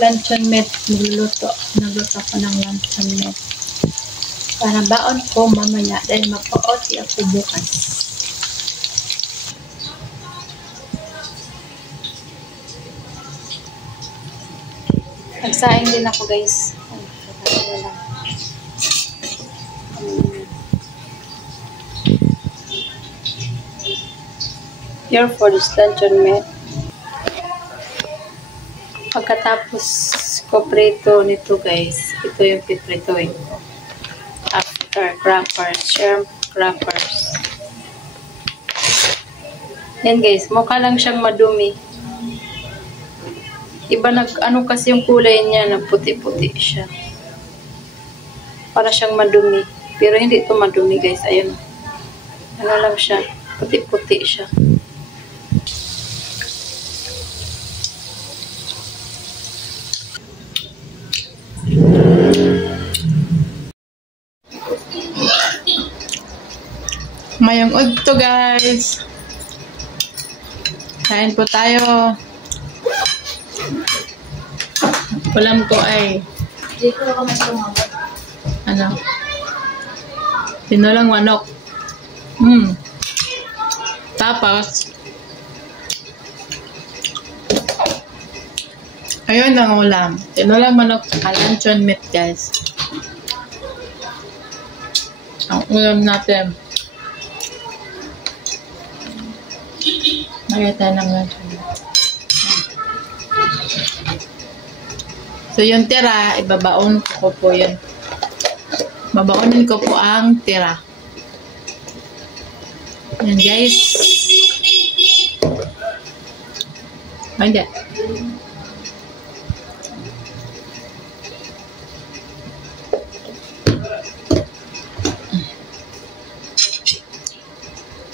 luncheon meat. Nagluto ako ng luncheon meat. Para baon ko mamaya dahil mapa-OT ako bukas. Nagsaing din ako guys. Here for this luncheon meat. Pagkatapos ko prito nito guys, ito yung pipritoin ko. After crackers, shrimp crackers. Yan guys, mukha lang siyang madumi. Iba ano kasi yung kulay niya, na puti-puti siya. Para siyang madumi. Pero hindi ito madumi guys, ayun. Ano lang siya, puti-puti siya. Mayong udto guys. Kain po tayo. Ulam ko ay ano? Tinolang manok. Tapos ayun ang ulam. Tinolang manok at luncheon meat guys. Ang ulam natin. Lagay tayo ng luncheon meat. So yung tira, ibabaon ko po yun. Babaonin ko po ang tira. Yan guys. Hindi.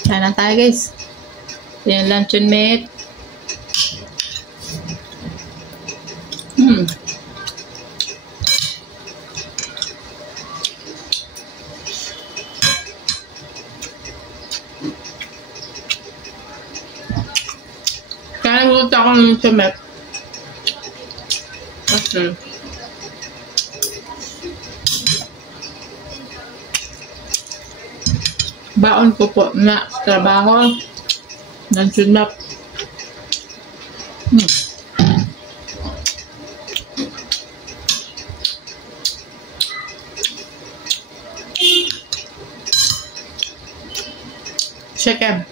Kaya na tayo guys. Yan luncheon meat. Kaya nagluto ako ng luncheon meat. Okay. Baon ko po na trabaho. Luncheon meat. Chicken.